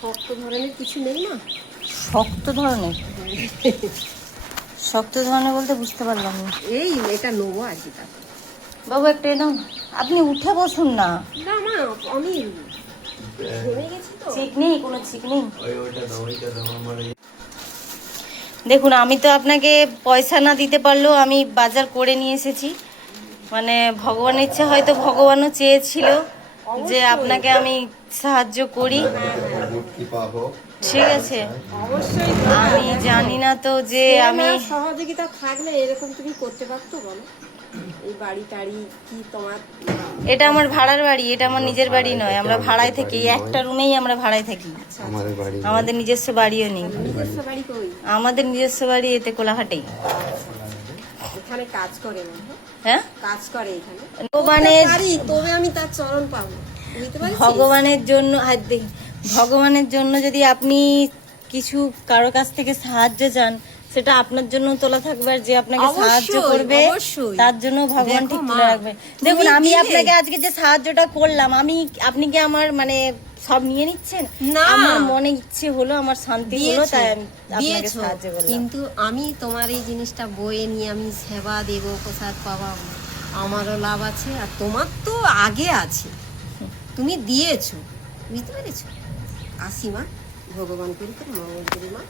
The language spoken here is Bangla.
শক্ত ধরনের কিছু নেই না? শক্ত ধরনের? শক্ত ধরনের বলতে বুঝতে পারলাম না। এই এটা নেবো আর কি। বাবু একটা দাও, আপনি উঠে বসুন না। না মা, আমি ঘেমে গেছি তো। ঠিক নেই, কোনো ঠিক নেই। দেখুন, আমি তো আপনাকে পয়সা না দিতে পারলেও আমি বাজার করে নিয়ে এসেছি। মানে ভগবানের ইচ্ছে, হয়তো ভগবানও চেয়েছিল যে আপনাকে আমি সাহায্য করি। ঠিক আছে, অবশ্যই। আমি জানি না তো যে আমি সহযোগিতা থাকলে এরকম তুমি করতে পারতো বলো? এই বাড়ি টাড়ি কি তোমার? এটা আমার ভাড়ার বাড়ি, এটা আমার নিজের বাড়ি নয়। আমরা ভাড়ায় থাকি, একটা রুমেই আমরা ভাড়ায় থাকি। আমাদের নিজস্ব বাড়িও নেই। নিজস্ব বাড়ি কই? আমাদের নিজস্ব বাড়ি এতে কোলাঘাটেই। এখানে কাজ করে না? হ্যাঁ, কাজ করে এখানে। ভগবানের, তবে আমি তার চরণ পাবো। ভগবানের জন্য ভগবানের জন্য যদি আপনি কিছু কারো কাছ থেকে সাহায্য চান, সেটা আপনার জন্য তোলা থাকবে। আর যে আপনাকে সাহায্য করবে তার জন্য ভগবান ঠিক তুলে রাখবে। দেখুন, আমি আপনাকে আজকে যে সাহায্যটা করলাম, আপনি কি আমার মানে সব নিয়ে নিচ্ছেন? আমার মনে ইচ্ছে হলো, আমার শান্তি হলো, তাই আমি আপনাকে সাহায্য করলাম। কিন্তু আমি তোমার এই জিনিসটা বয়ে নিয়ে আমি সেবা দেব, প্রসাদ পাবো, আমারও লাভ আছে। আর তোমার তো আগে আছে, তুমি দিয়েছো, বুঝতে পেরেছো? আসি মা, ভগবান করি তোর মঙ্গল করি মা।